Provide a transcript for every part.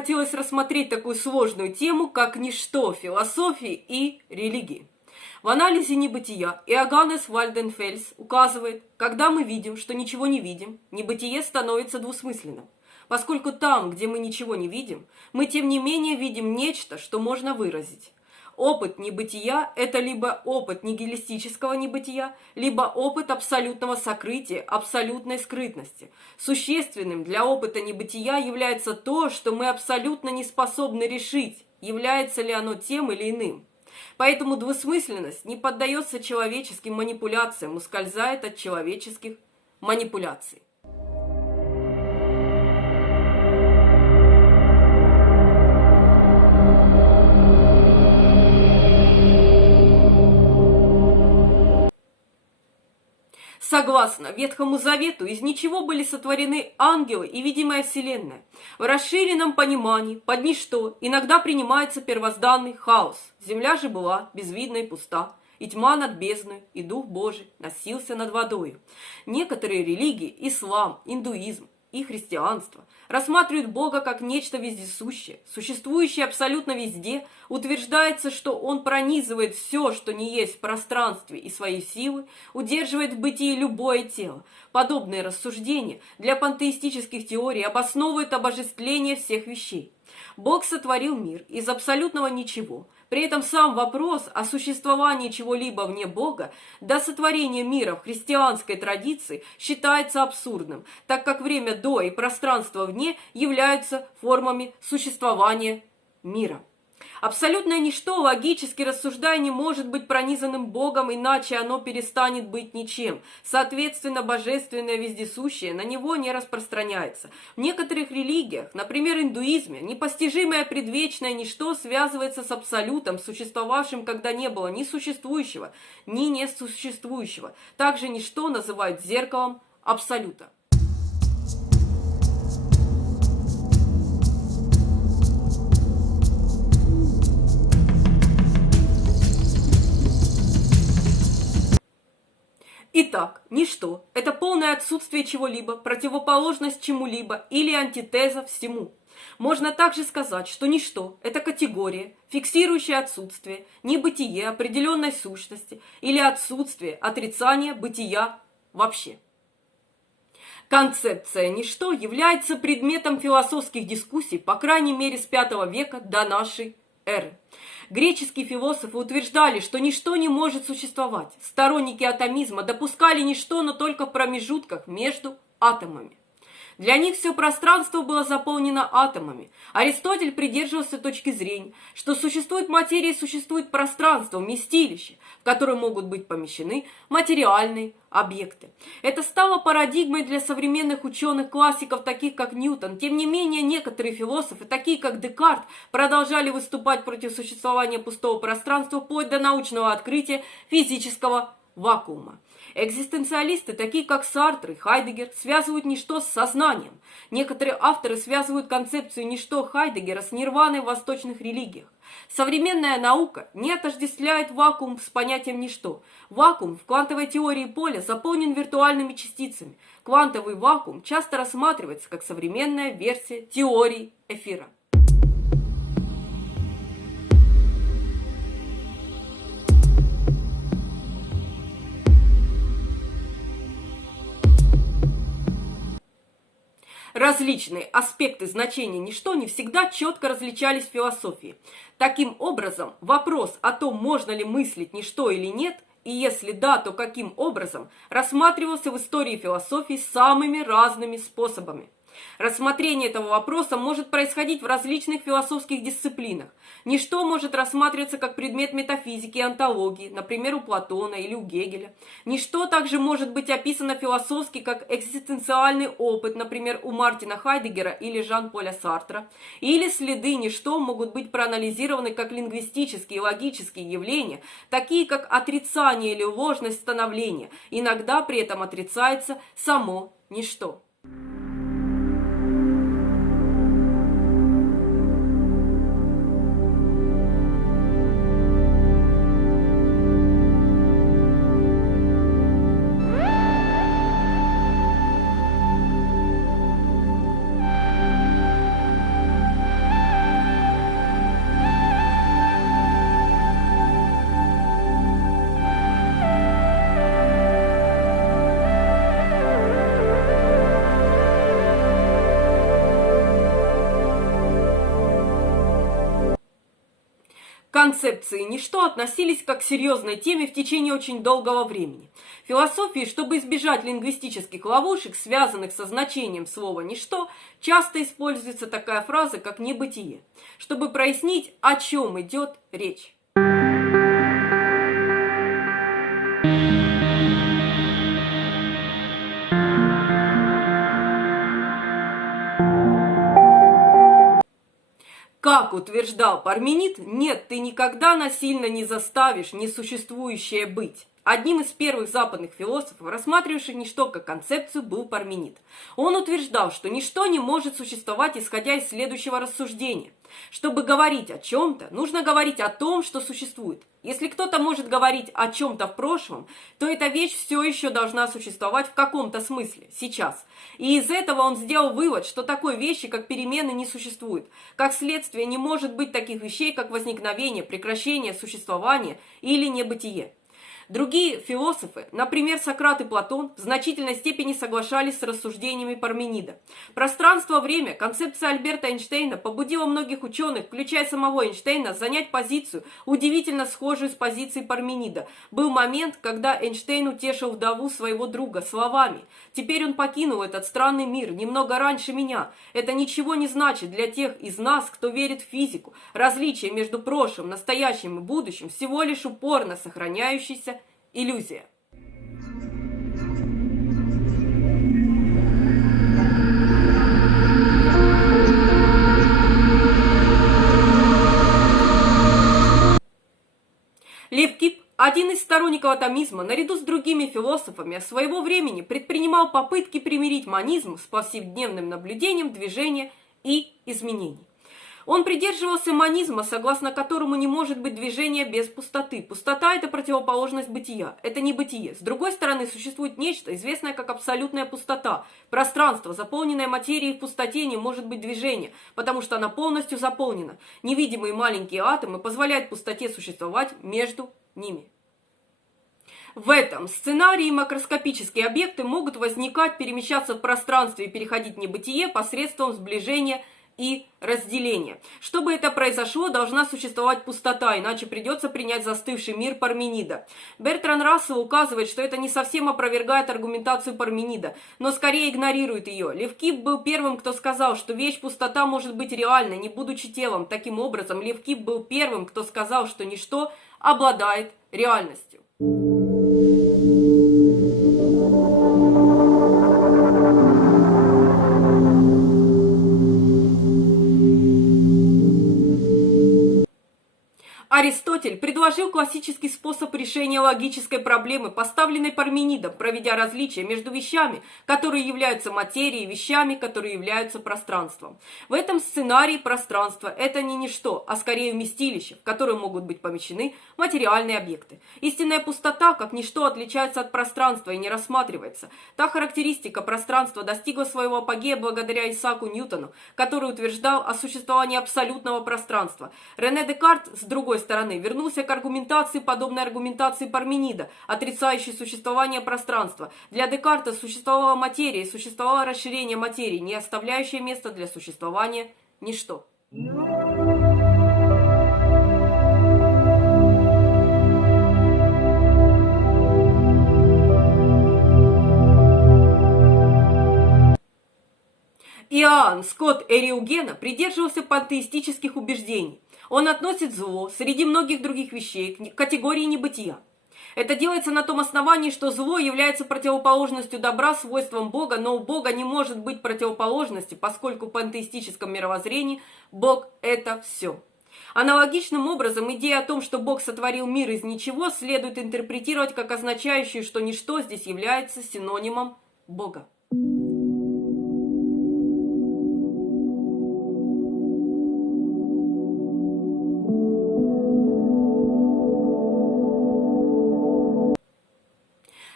захотелось рассмотреть такую сложную тему, как ничто философии и религии. В анализе небытия Иоганнес Вальденфельс указывает, когда мы видим, что ничего не видим, небытие становится двусмысленным. Поскольку там, где мы ничего не видим, мы тем не менее видим нечто, что можно выразить. Опыт небытия – это либо опыт нигилистического небытия, либо опыт абсолютного сокрытия, абсолютной скрытности. Существенным для опыта небытия является то, что мы абсолютно не способны решить, является ли оно тем или иным. Поэтому двусмысленность не поддается человеческим манипуляциям, ускользает от человеческих манипуляций. Согласно Ветхому Завету, из ничего были сотворены ангелы и видимая вселенная. В расширенном понимании под ничто иногда принимается первозданный хаос. Земля же была безвидна и пуста, и тьма над бездной, и Дух Божий носился над водою. Некоторые религии, ислам, индуизм и христианство, рассматривают Бога как нечто вездесущее, существующее абсолютно везде. Утверждается, что Он пронизывает все, что не есть в пространстве, и своей силы удерживает в бытии любое тело. Подобные рассуждения для пантеистических теорий обосновывают обожествление всех вещей. Бог сотворил мир из абсолютного ничего. При этом сам вопрос о существовании чего-либо вне Бога до сотворения мира в христианской традиции считается абсурдным, так как время до и пространство вне являются формами существования мира. Абсолютное ничто, логически рассуждая, не может быть пронизанным Богом, иначе оно перестанет быть ничем. Соответственно, божественное вездесущее на него не распространяется. В некоторых религиях, например, индуизме, непостижимое предвечное ничто связывается с абсолютом, существовавшим, когда не было ни существующего, ни несуществующего. Также ничто называют зеркалом абсолюта. Итак, ничто – это полное отсутствие чего-либо, противоположность чему-либо или антитеза всему. Можно также сказать, что ничто – это категория, фиксирующая отсутствие, небытие определенной сущности или отсутствие, отрицание бытия вообще. Концепция «ничто» является предметом философских дискуссий, по крайней мере, с V века до нашей эры. Греческие философы утверждали, что ничто не может существовать. Сторонники атомизма допускали ничто, но только в промежутках между атомами. Для них все пространство было заполнено атомами. Аристотель придерживался точки зрения, что существует материя и существует пространство, вместилище, в которое могут быть помещены материальные объекты. Это стало парадигмой для современных ученых-классиков, таких как Ньютон. Тем не менее, некоторые философы, такие как Декарт, продолжали выступать против существования пустого пространства вплоть до научного открытия физического вакуума. Экзистенциалисты, такие как Сартр и Хайдеггер, связывают ничто с сознанием. Некоторые авторы связывают концепцию ничто Хайдеггера с нирваной в восточных религиях. Современная наука не отождествляет вакуум с понятием ничто. Вакуум в квантовой теории поля заполнен виртуальными частицами. Квантовый вакуум часто рассматривается как современная версия теории эфира. Различные аспекты значения ничто не всегда четко различались в философии. Таким образом, вопрос о том, можно ли мыслить ничто или нет, и если да, то каким образом, рассматривался в истории философии самыми разными способами. Рассмотрение этого вопроса может происходить в различных философских дисциплинах. Ничто может рассматриваться как предмет метафизики и онтологии, например, у Платона или у Гегеля. Ничто также может быть описано философски как экзистенциальный опыт, например, у Мартина Хайдеггера или Жан-Поля Сартра. Или следы ничто могут быть проанализированы как лингвистические и логические явления, такие как отрицание или ложность становления. Иногда при этом отрицается само ничто. концепции ничто относились как к серьезной теме в течение очень долгого времени. В философии, чтобы избежать лингвистических ловушек, связанных со значением слова «ничто», часто используется такая фраза, как «небытие», чтобы прояснить, о чем идет речь. Как утверждал Парменид, нет, ты никогда насильно не заставишь несуществующее быть. Одним из первых западных философов, рассматривавших ничто как концепцию, был Парменид. Он утверждал, что ничто не может существовать, исходя из следующего рассуждения. Чтобы говорить о чем-то, нужно говорить о том, что существует. Если кто-то может говорить о чем-то в прошлом, то эта вещь все еще должна существовать в каком-то смысле, сейчас. И из этого он сделал вывод, что такой вещи, как перемены, не существует. Как следствие, не может быть таких вещей, как возникновение, прекращение, существование или небытие. Другие философы, например, Сократ и Платон, в значительной степени соглашались с рассуждениями Парменида. Пространство-время, концепция Альберта Эйнштейна побудила многих ученых, включая самого Эйнштейна, занять позицию, удивительно схожую с позицией Парменида. Был момент, когда Эйнштейн утешил вдову своего друга словами: «Теперь он покинул этот странный мир немного раньше меня. Это ничего не значит для тех из нас, кто верит в физику. Различие между прошлым, настоящим и будущим всего лишь упорно сохраняющийся иллюзия». Лев Кип, один из сторонников атомизма, наряду с другими философами своего времени предпринимал попытки примирить монизм с повседневным наблюдением движения и изменений. Он придерживался монизма, согласно которому не может быть движения без пустоты. Пустота – это противоположность бытия, это не бытие. С другой стороны, существует нечто, известное как абсолютная пустота. Пространство, заполненное материей, в пустоте не может быть движения, потому что она полностью заполнена. Невидимые маленькие атомы позволяют пустоте существовать между ними. В этом сценарии макроскопические объекты могут возникать, перемещаться в пространстве и переходить в небытие посредством сближения и разделения. Чтобы это произошло, должна существовать пустота, иначе придется принять застывший мир Парменида. Бертран Рассел указывает, что это не совсем опровергает аргументацию Парменида, но скорее игнорирует ее. Лев Кип был первым, кто сказал, что вещь пустота может быть реальной, не будучи телом. Таким образом, Лев Кип был первым, кто сказал, что ничто обладает реальностью. Аристотель предложил классический способ решения логической проблемы, поставленной Парменидом, проведя различия между вещами, которые являются материей, и вещами, которые являются пространством. В этом сценарии пространство – это не ничто, а скорее вместилище, в которое могут быть помещены материальные объекты. Истинная пустота, как ничто, отличается от пространства и не рассматривается. Та характеристика пространства достигла своего апогея благодаря Исааку Ньютону, который утверждал о существовании абсолютного пространства. Рене Декарт, с другой стороны, вернулся к аргументации, подобной аргументации Парменида, отрицающей существование пространства. Для Декарта существовала материя и существовало расширение материи, не оставляющее места для существования ничто. Иоанн Скотт Эриугена придерживался пантеистических убеждений. Он относит зло, среди многих других вещей, к категории небытия. Это делается на том основании, что зло является противоположностью добра, свойством Бога, но у Бога не может быть противоположности, поскольку в пантеистическом мировоззрении Бог – это все. Аналогичным образом, идея о том, что Бог сотворил мир из ничего, следует интерпретировать как означающую, что ничто здесь является синонимом Бога.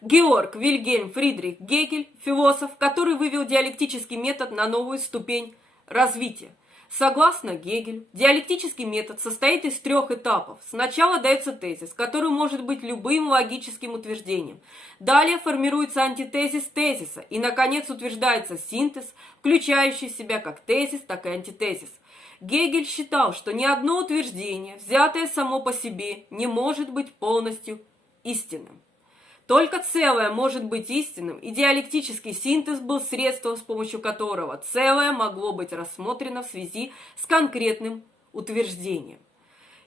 Георг Вильгельм Фридрих Гегель, философ, который вывел диалектический метод на новую ступень развития. Согласно Гегелю, диалектический метод состоит из 3 этапов. Сначала дается тезис, который может быть любым логическим утверждением. Далее формируется антитезис тезиса. И, наконец, утверждается синтез, включающий в себя как тезис, так и антитезис. Гегель считал, что ни одно утверждение, взятое само по себе, не может быть полностью истинным. Только целое может быть истинным, и диалектический синтез был средством, с помощью которого целое могло быть рассмотрено в связи с конкретным утверждением.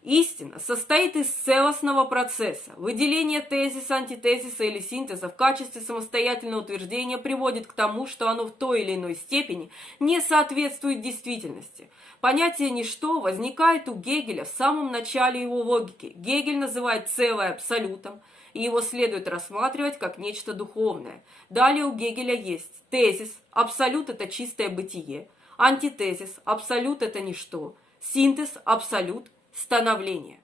Истина состоит из целостного процесса. Выделение тезиса, антитезиса или синтеза в качестве самостоятельного утверждения приводит к тому, что оно в той или иной степени не соответствует действительности. Понятие «ничто» возникает у Гегеля в самом начале его логики. Гегель называет целое абсолютом, и его следует рассматривать как нечто духовное. Далее у Гегеля есть тезис, абсолют – это чистое бытие, антитезис, абсолют – это ничто, синтез, абсолют – становление.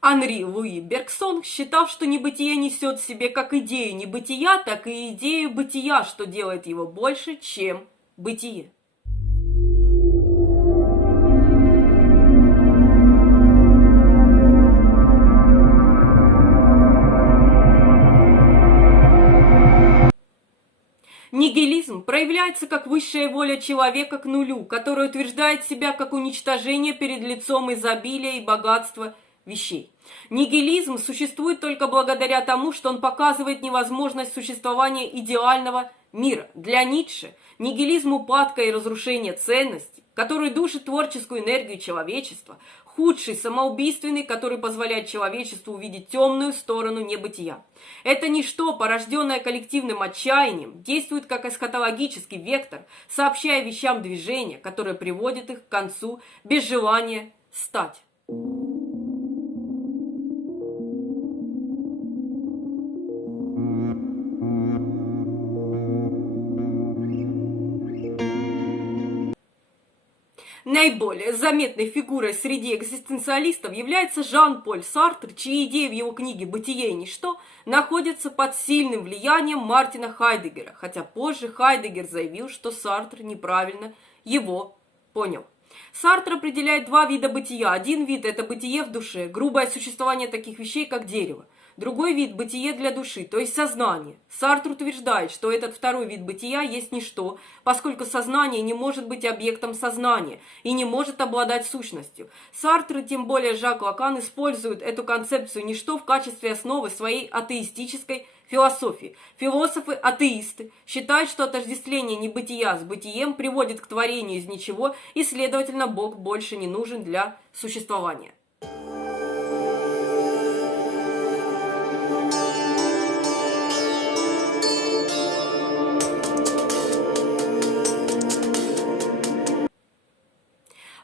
Анри Луи Бергсон считал, что небытие несет в себе как идею небытия, так и идею бытия, что делает его больше, чем бытие. Нигилизм проявляется как высшая воля человека к нулю, который утверждает себя как уничтожение перед лицом изобилия и богатства вещей. Нигилизм существует только благодаря тому, что он показывает невозможность существования идеального мира. Для Ницше нигилизм – упадка и разрушение ценностей, который душит творческую энергию человечества, худший, самоубийственный, который позволяет человечеству увидеть темную сторону небытия. Это ничто, порожденное коллективным отчаянием, действует как эсхатологический вектор, сообщая вещам движение, которое приводит их к концу без желания стать. Наиболее заметной фигурой среди экзистенциалистов является Жан-Поль Сартр, чьи идеи в его книге «Бытие и ничто» находятся под сильным влиянием Мартина Хайдеггера, хотя позже Хайдеггер заявил, что Сартр неправильно его понял. Сартр определяет два вида бытия. Один вид – это бытие в душе, грубое существование таких вещей, как дерево. Другой вид – бытие для души, то есть сознание. Сартр утверждает, что этот второй вид бытия есть ничто, поскольку сознание не может быть объектом сознания и не может обладать сущностью. Сартр, и тем более Жак Лакан, используют эту концепцию ничто в качестве основы своей атеистической философии. Философы-атеисты считают, что отождествление небытия с бытием приводит к творению из ничего, и, следовательно, Бог больше не нужен для существования.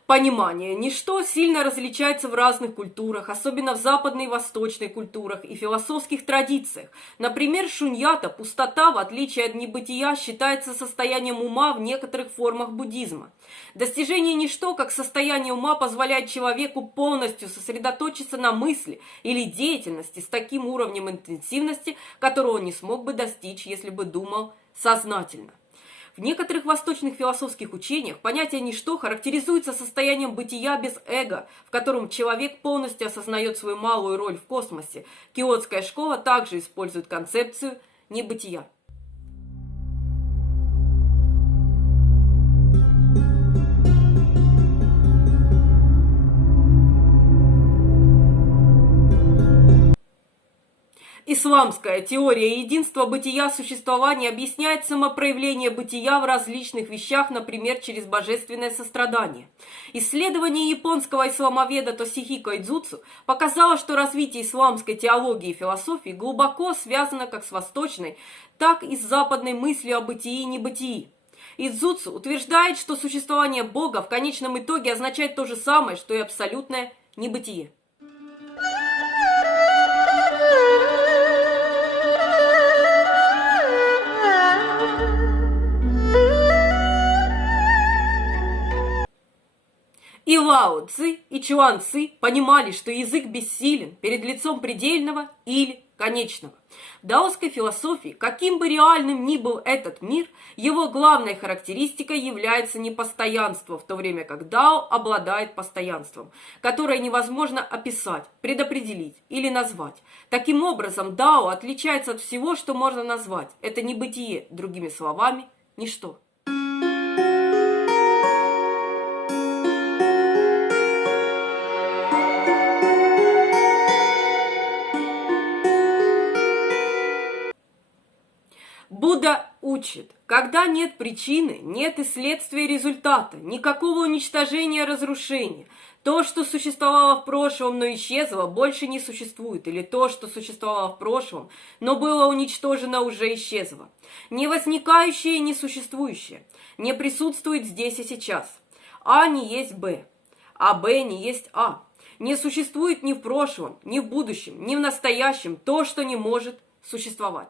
Понимание ничто сильно различается в разных культурах, особенно в западной и восточной культурах и философских традициях. Например, шуньята, пустота, в отличие от небытия, считается состоянием ума в некоторых формах буддизма. Достижение ничто как состояние ума позволяет человеку полностью сосредоточиться на мысли или деятельности с таким уровнем интенсивности, которого он не смог бы достичь, если бы думал сознательно. В некоторых восточных философских учениях понятие «ничто» характеризуется состоянием бытия без эго, в котором человек полностью осознает свою малую роль в космосе. Киотская школа также использует концепцию небытия. Исламская теория единства бытия существования объясняет самопроявление бытия в различных вещах, например, через божественное сострадание. Исследование японского исламоведа Тосихико Идзуцу показало, что развитие исламской теологии и философии глубоко связано как с восточной, так и с западной мыслью о бытии и небытии. Идзуцу утверждает, что существование Бога в конечном итоге означает то же самое, что и абсолютное небытие. И Лао Цзи, и Чуан Ци понимали, что язык бессилен перед лицом предельного или конечного. В даосской философии, каким бы реальным ни был этот мир, его главной характеристикой является непостоянство, в то время как дао обладает постоянством, которое невозможно описать, предопределить или назвать. Таким образом, дао отличается от всего, что можно назвать. Это небытие, другими словами, ничто. Будда учит, когда нет причины, нет и следствия результата, никакого уничтожения, разрушения. То, что существовало в прошлом, но исчезло, больше не существует. Или то, что существовало в прошлом, но было уничтожено, уже исчезло. Не возникающее и несуществующее не присутствует здесь и сейчас. А не есть Б, а Б не есть А. Не существует ни в прошлом, ни в будущем, ни в настоящем то, что не может существовать.